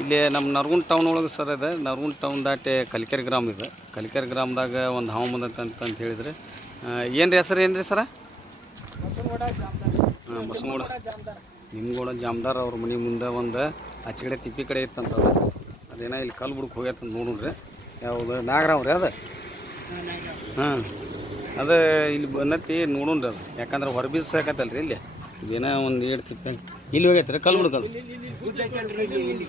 ಇಲ್ಲಿ ನಮ್ಮ ನರಗುಂದ ಟೌನ್ ಒಳಗೆ ಸರ್ ಇದೆ. ನರಗುಂದ ಟೌನ್ ದಾಟಿ ಕಲಿಕೆರೆ ಗ್ರಾಮ ಇದೆ. ಕಲಿಕೆರೆ ಗ್ರಾಮದಾಗ ಒಂದು ಹಾವು ಬಂದೈತೆ ಅಂತ ಹೇಳಿದ್ರೆ ಏನು ರೀ ಹೆಸರು ಏನು ರೀ ಸರ? ಹಾಂ, ಬಸವಗೌಡ ನಿಮ್ಗೌಡ ಜಾಮದಾರ್ ಅವ್ರ ಮನೆ ಮುಂದೆ ಒಂದು ಆಚೆ ಕಡೆ ತಿಪ್ಪಿ ಕಡೆ ಇತ್ತಂತ. ಅದೇನೋ ಇಲ್ಲಿ ಕಲ್ಲು ಬುಡಕ್ಕೆ ಹೋಗ್ಯತ್ತಂತ ನೋಡ್ರಿ. ಯಾವುದು ನಾಗರಾವ್ ರೀ ಅದು? ಹಾಂ, ಅದು ಇಲ್ಲಿ ಬಂದತಿ ನೋಡೋಣ್ರಿ. ಅದು ಯಾಕಂದ್ರೆ ಹೊರಬೀಸಾಕತ್ತಲ್ಲ ರೀ ಇಲ್ಲಿ. ಇದೇನೋ ಒಂದು ಏಳು ತಿಪ್ಪೆ ಇಲ್ಲಿ ಹೋಗೈತೆ ರೀ ಕಲ್ಲು ಬುಡಕದು.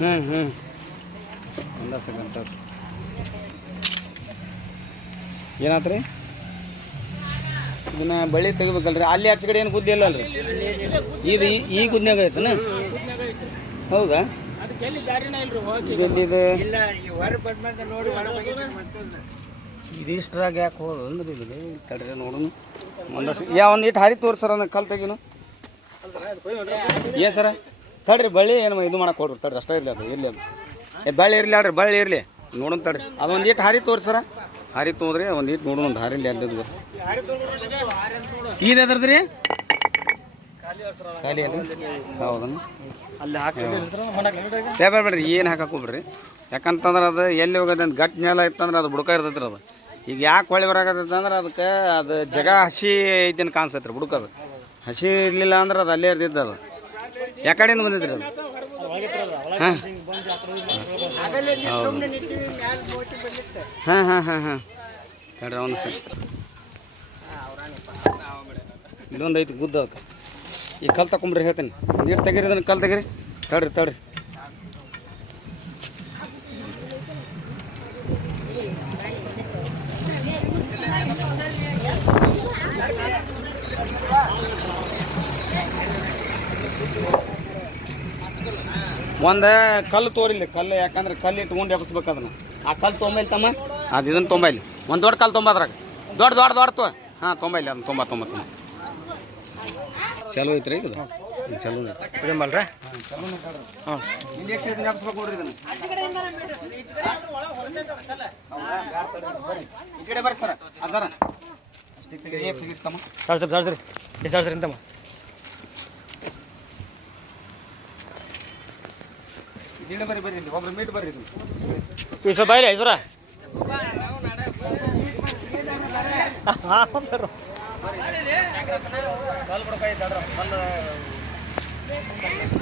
ಹಾಂ ಹಾಂ, ಒಂದ ಸೆಕೆಂಡ್ ಏನಾಯ್ತು ರೀ? ಇದನ್ನ ಬಳ್ಳಿ ತೆಗಿಬೇಕಲ್ರಿ. ಅಲ್ಲಿ ಆಚೆ ಕಡೆ ಏನು ಗುದ್ದಿ ಇಲ್ಲ ಅಲ್ರಿ? ಇದು ಈ ಗುದ್ನ್ಯಾಗ ಐತನ? ಹೌದಾ? ಎಲ್ಲಿದೆ ಇದು ಇಷ್ಟ್ರಾಗ ಯಾಕೆ ಹೋದ ಅಂದ್ರೆ ಇದು ತಡ್ರಿ ನೋಡೋಣ. ಒಂದು ಇಟ್ಟು ಹಾರಿ ತೋರಿ ಸರ್, ಅದನ್ನ ಕಲ್ ತೆಗಿನು. ಏ ಸರ ತಡ್ರಿ, ಬಳ್ಳಿ ಏನು ಇದು ಮಾಡಕ್ಕೆ ಕೊಡ್ರಿ. ತಡ್ರಿ ಅಷ್ಟೇ ಇರಲಿ, ಅದು ಇರಲಿ. ಅದು ಬಳ್ಳಿ ಇರಲಿ ಅಲ್ರಿ, ಬಳ್ಳಿ ಇರಲಿ ನೋಡೋಣ ತಡ್ರಿ. ಅದೊಂದು ಇಟ್ಟು ಹಾರಿ ತೋರಿ ಸರ. ಹಾರಿ ತೊಗೊಂಡ್ರಿ ಒಂದು ಇಟ್ಟು ನೋಡೋಣ. ಒಂದು ಹಾರಿಲಿ ಅಡ್ಡದ್ದು ಇದು ಅದ್ರದ್ದು ರೀ ಖಾಲಿ ಅಲ್ಲ? ಹೌದನ್ನು ಬೇಡ್ರಿ, ಏನು ಹಾಕೋಬೇಡ್ರಿ. ಯಾಕಂತಂದ್ರೆ ಅದು ಎಲ್ಲಿ ಹೋಗೋದು ಅಂತ ಗಟ್ಟಿ ನೆಲ ಇತ್ತಂದ್ರೆ ಅದು ಬುಡಕ ಇರ್ತೈತಿ ರೀ. ಅದು ಈಗ ಯಾಕೆ ಹೊಳೆ ಬರಾಕತ್ತೈತೆ ಅಂದ್ರೆ ಅದಕ್ಕೆ ಅದು ಜಗ ಹಸಿ ಐತಿನ ಕಾಣಿಸ್ತೈತೆ ರೀ. ಬುಡಕದು ಹಸಿ ಇರಲಿಲ್ಲ ಅಂದ್ರೆ ಅದು ಅಲ್ಲೇ ಇರ್ತಿದ್ದು. ಅದು ಯಾಕಡೆಯಿಂದ ಬಂದೈತೆ ರೀ ಅದು? ಹಾಂ ಹಾಂ ಹಾಂ ಹಾಂ ಹಾಂ ಹೇಳ್ರಿ. ಒಂದು ಸರ್ ಇಲ್ಲೊಂದು ಐತಿ ಗುದ್ದ. ಅದಕ್ಕೆ ಈ ಕಲ್ ತಗೊಂಬ್ರಿ, ಹೇಳ್ತೀನಿ. ನೀರು ತೆಗೀರಿ, ಅದನ್ನು ಕಲ್ ತೆಗೀರಿ. ತಡ್ರಿ ಒಂದು ಕಲ್ಲು ತೋರಿಲ್ಲ. ಕಲ್ಲು ಯಾಕಂದ್ರೆ ಕಲ್ಲು ಇಟ್ಕೊಂಡು ಎಬ್ಸ್ಬೇಕು ಅದನ್ನು. ಆ ಕಲ್ಲು ತೊಂಬೈಲಿ ತಮ್ಮ, ಅದು ಇದನ್ನು ತೊಂಬೈಲಿ. ಒಂದು ದೊಡ್ಡ ಕಲ್ಲು ತೊಂಬದ್ರಾಗ ದೊಡ್ಡ ತೋ. ಹಾಂ, ತೊಂಬೈಲಿ ಅದನ್ನು ತೊಂಬ ಚಲೋ ಐತ್ರಿ ಇದು. ಚಲೋ ಐತಿ ಹಾಂ. ಇಲ್ಲಿ ಎಷ್ಟು ಇದನ್ನ ಎಬ್ಸ್ಬೇಕು ನೋಡ್ರಿ. ಇದನ್ನು ಈ ಕಡೆ ಬರ್ರಿ ಸರ್. ಅದರ ಅಷ್ಟೇ ಸಿಗಿಸ್ತಮ್ಮ. ಸರಿ ಎಷ್ಟು ಸರ್ ಇಂತಮ್ಮ. ಇಲ್ಲಿ ಬರ್ರಿ ಇಲ್ಲಿ ಒಬ್ರು ಮೀಟ್ ಬರ್ರಿ. ಇದು ಸ್ವಲ್ಪ ಬಾಯಿಲ್ಲ ಐಶ್ವರ.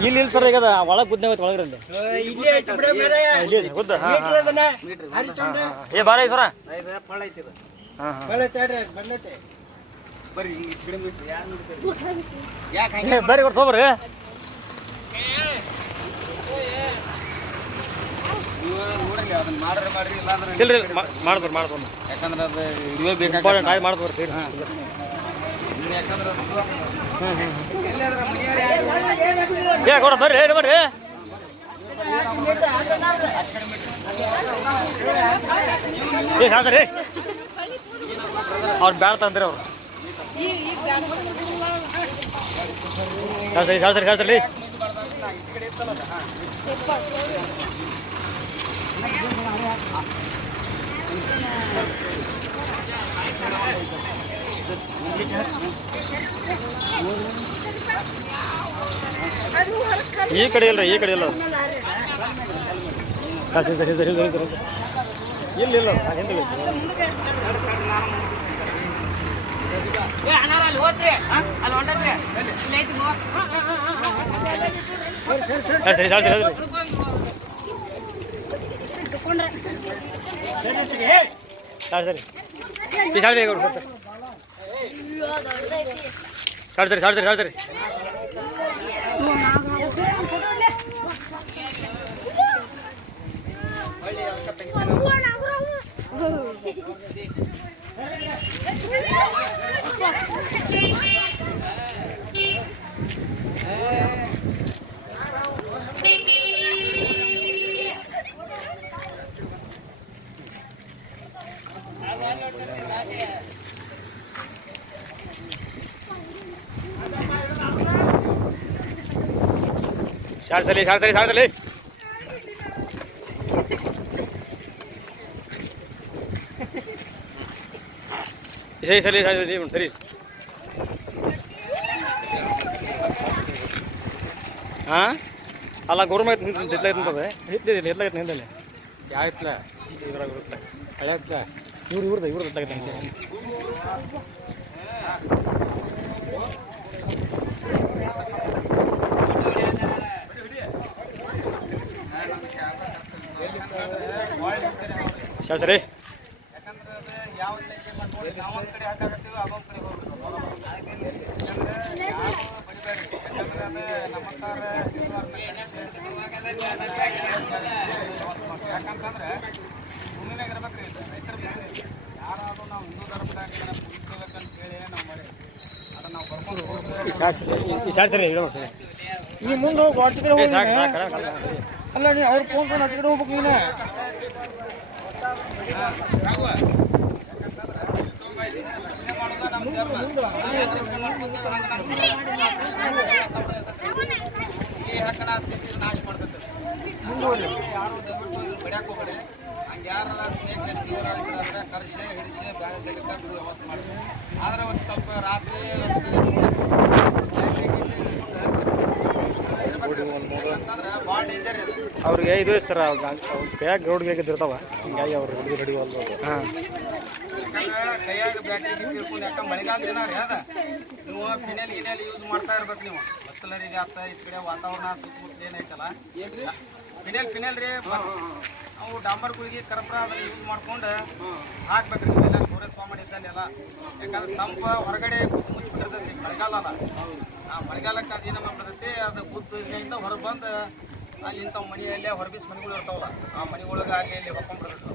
ಇಲ್ಲಿ ಸರ್ ಈಗ ಒಳಗೆ ಗುದ್ದೆ ಹೋಯ್ತು ಒಳಗ್ರಲ್ಲಿ ಗುದ್ದ. ಏ ಬಾರ ಐಶ್ವರ. ಬರ್ರಿ ಬರ್ತ ಹೋಗ್ರಿ. ಇಲ್ರಿ ಮಾಡ್ಬೋದು. ಯಾಕಂದ್ರೆ ಅದು ಹಿಡಿಯೋ ಬೇಕಾಗಿ ಮಾಡ್ಬೋದು. ಏ ಕೊಡ ಬರ್ರಿ ಏ ಸಾಧ್ರಿ ಅವ್ರು ಬ್ಯಾಡ ತಂದ್ರಿ. ಅವ್ರು ಸರಿ ಈ ಕಡೆ ಇಲ್ಲ ಇಲ್ಲ ಸರಿ ಸಾಡ್ಸಲಿ ಸರಿ. ಹಾಂ ಅಲ್ಲ ಗೌರ್ಮೆಂಟ್ ನಿಂತದೆ ಹಿತ್ಲಾಗೈತೆ ನಿಂದಲ್ಲಿ ಯಾವ ಇತ್ಲ ಇದ್ರಾಗ ಇರುತ್ತೆ ಹಳೆ ಇತ್ಲ ಇವ್ರದ್ದು ಇತ್ತಾಗೈತೆ ಸರಿ ಯಾಕಂದ್ರೆ ಅದು ಯಾವ ನಾವೊಂದು ಕಡೆ ಹಾಕಾಗತ್ತೀವಿ ಅದೊಂದು ಕಡೆ ಹೋಗ್ಬೇಕು ಯಾಕಂದ್ರೆ ಯಾರು ಬಡಿಬೇಡಿ ಯಾಕಂದ್ರೆ ಅದು ನಮ್ಮ ಯಾಕಂತಂದ್ರೆ ಭೂಮಿನಾಗ ಇರ್ಬೇಕ್ರಿ ಇದು ರೈತರ ಬಿದ್ದರೆ ಯಾರಾದರೂ ನಾವು ಹಿಂದೂ ಧರ್ಮದಾಗ ಮುಗಿಸ್ಕೋಬೇಕಂತ ಹೇಳಿ ನಾವು ಮಾಡಿ ಅದನ್ನು ನಾವು ಬರ್ಕೊಂಡು ನೀ ಮುಂದೆ ಹೋಗಿ ಆಚೆ ಕಡೆ ಹೋಗಿ ಅಲ್ಲ ನೀ ಅವ್ರು ಫೋನ್ ಫೋನ್ ಆಚೆ ಕಡೆ ಹೋಗ್ಬೇಕು ನೀನು ರಕ್ಷಣೆ ಮಾಡೋದು ನಮ್ಮ ಧರ್ಮ ಈ ಹಾಕಣ ನಾಶ ಮಾಡ್ತೈತೆ ಮುಂದೆ ಯಾರು ದಯವಿಟ್ಟು ಬಡಿಯಾಕೆ ಹೋಗ್ಬೇಡಿ ಹಂಗೆ ಯಾರ ಸ್ನೇಕ್ ಎಷ್ಟು ಅಂದ್ರೆ ಕರ್ಸೆ ಹಿಡಿಸಿ ಬೇರೆ ಜಗಕ್ಕೆ ವ್ಯವಸ್ಥೆ ಮಾಡ್ತೀವಿ ಆದರೆ ಒಂದು ಸ್ವಲ್ಪ ರಾತ್ರಿ ಅಂತಂದ್ರೆ ಭಾಳ ಡೇಂಜರ್ ಇದೆ ಅವ್ರಿಗೆ ಇದು ಸರ್ ಕೈಯಾಗ ಗೌಡ್ ಬೇಕಿದ್ದಿರ್ತಾವ ಹಿಂಗಾಗಿ ಅವ್ರು ರೆಡಿ ಹಾಂ ಯಾಕಂದ್ರೆ ಕೈಯಾಗ ಬ್ಯಾಟ್ರಿ ತಿಳ್ಕೊಂಡು ಯಾಕಂದ್ರೆ ಮಳೆಗಾಲ ದಿನ ರೀ ಅದ ನೀವು ಗಿನೇಲ್ ಯೂಸ್ ಮಾಡ್ತಾ ಇರ್ಬೇಕು ನೀವು ಬಸ್ಸಲರಿಗೆ ಆತ ಈ ಕಡೆ ವಾತಾವರಣ ಸುತ್ತಮುತ್ತ ಏನೈತಲ್ಲ ಫಿನೇಲ್ ರೀ ಅವು ಡಾಂಬರ್ಗಳಿಗೆ ಕರ್ಪೂರ ಅದನ್ನು ಯೂಸ್ ಮಾಡ್ಕೊಂಡು ಹಾಕ್ಬೇಕು ನೀವೆಲ್ಲ ಸ್ಟೋರೇಜ್ ಸ್ವಾಮಿ ಇದ್ದಲ್ಲಿ ಎಲ್ಲ ಯಾಕಂದ್ರೆ ತಂಪು ಹೊರಗಡೆ ಕೂತು ಮುಚ್ಚಿಬಿಟ್ಟಿರ್ತೈತಿ ಮಳೆಗಾಲ ಅಲ್ಲ ಆ ಮಳೆಗಾಲಕ್ಕೆ ಅದು ಏನು ಮಾಡ್ಬಿಡ್ತೈತಿ ಅದು ಕೂತಿಂದ ಹೊರಗೆ ಬಂದು ಅಲ್ಲಿ ಇಂಥವು ಮನೆಯಲ್ಲೇ ಹೊರಬಿಸಿ ಮನೆಗಳು ಇರ್ತಾವಲ್ಲ ಆ ಮನೆಗಳಿಗೆ ಅಲ್ಲಿ ಇಲ್ಲಿ ಹೊಕ್ಕೊಂಡ್ಬಿಡ್ಬೇಕು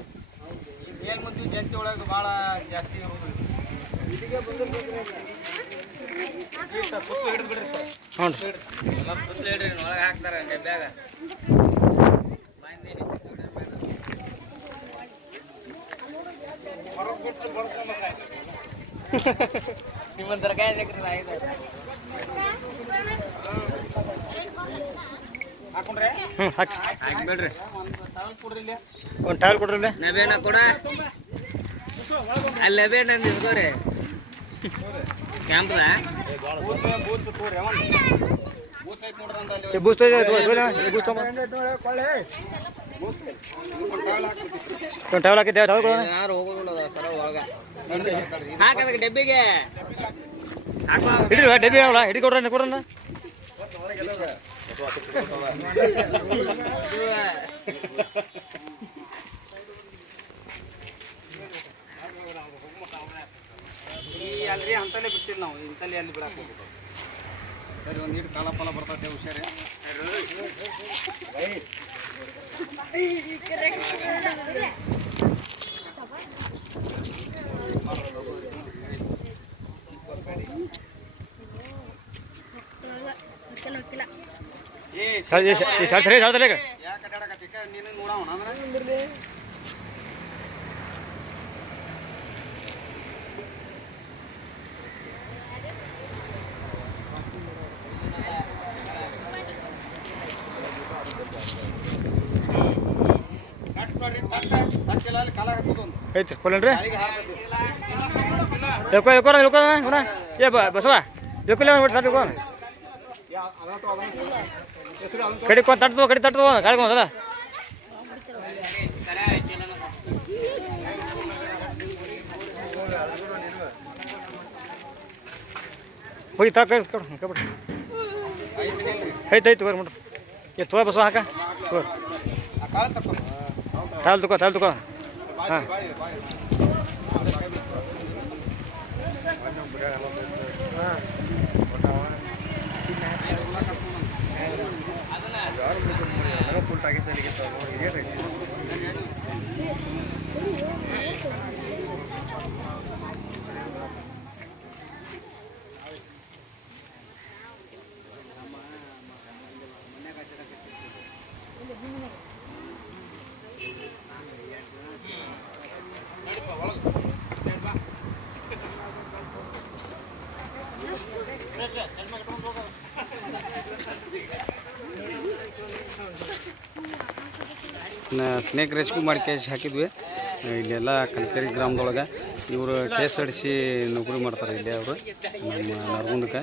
ಈ ಮೇಲ್ಮುದ್ದು ಜಂತಿ ಒಳಗೆ ಭಾಳ ಜಾಸ್ತಿ ಇಲ್ಲಿಗೆ ಬಂದಿರ್ಬೇಕು ಸುತ್ತ ಹಿಡಿದು ಬಿಡ್ರಿ ಸರ್ ಹ್ಞೂ ಎಲ್ಲ ಸುತ್ತ ಹಿಡ್ರಿ ಒಳಗೆ ಹಾಕ್ತಾರೆ ಬ್ಯಾಗ ನಿಮ್ಮಂತರ ಕಾಯ ಹಾಕೊಂಡ್ರೆ ಹ್ಞೂ ಹಾಕಿ ಹಾಕ್ಬೇಡ್ರಿ ಒಂದು ಟೈಲ್ ಕೊಡ್ರಿ ಇಲ್ಲಿ ನವೇನ ಕೊಡ ಅಲ್ಲಿ ನವೇನ ಇಸ್ಕೋರಿ ಕ್ಯಾಂಪ್ದ ಬೂತ್ಸ್ ತೋರಿ ಬೂತ್ಸ್ ಐತೆ ನೋಡ್ರಿ ಅಂತ ಅಲ್ಲಿ ಬೂಸ್ ಒಂದು ಟೈಲ್ ಹಾಕಿದ್ದೆ ಟೈಲ್ ಕೊಡೋಣ ಯಾರು ಹೋಗೋದಿಲ್ಲ ಸರ ಒಳಗ ಹಾಕದಕ್ಕೆ ಡಬ್ಬಿಗೆ ಹಿಡಿರಿ ಡಬ್ಬಿ ಅವಲ್ಲ ಹಿಡಿ ಕೊಡ್ರಿ ಕೊಡ್ರಣ್ಣ ಈ ಅಲ್ರಿ ಅಂತಲೇ ಬಿಟ್ಟಿಲ್ಲ ನಾವು ಇಂತಲ್ಲಿ ಅಲ್ಲಿ ಬಿಡಕ್ಕೆ ಹೋಗ್ಬೇಕು ಸರಿ ಒಂದು ನೀರು ಕಾಲ ಪಾಲ ಬರ್ತೈತೆ ಹುಷಾರಿ ಸರಿ ಸರಿ ಯಾಕೆ ಅಡ್ಡಾಡಕತ್ತೀಕ ನೀನು ನೋಡೋಣ ಅಂದ್ರೆ ಐತಿ ಕೊಲ್ಲನ್ರಿ ಇಳ್ಕೊ ಏ ಬಸವ ಇಳ್ಕೊಲ್ಲ ತಟ್ಟು ಕಡಿ ತಟ್ಟು ಕಡಿ ತಟ್ಟು ಕಾಡ್ಕೊಂಡದ ಹೋಗಿ ಕಬಿಡ್ರಿ ಐತಿ ತಗೋರಿ ಮುಡ್ರಿ ಏ ತಗೋ ಬಸವ ಹಾಕ ತಗೋರಿ ತಾಲ್ ತಗೋ ಹಾಂ ಸ್ನೇಕ್ ರೆಸ್ಕ್ಯೂ ಮಾಡಿ ಕೇಸ್ ಹಾಕಿದ್ವಿ ಇಲ್ಲೆಲ್ಲ ಕಲ್ಕೆರೆ ಗ್ರಾಮದೊಳಗೆ ಇವರು ಕೇಸ್ ಅಡಿಸಿ ನೌಕರಿ ಮಾಡ್ತಾರೆ ಇಲ್ಲೇ ಅವರು ನಮ್ಮ ನರಗುಂದಕ್ಕೆ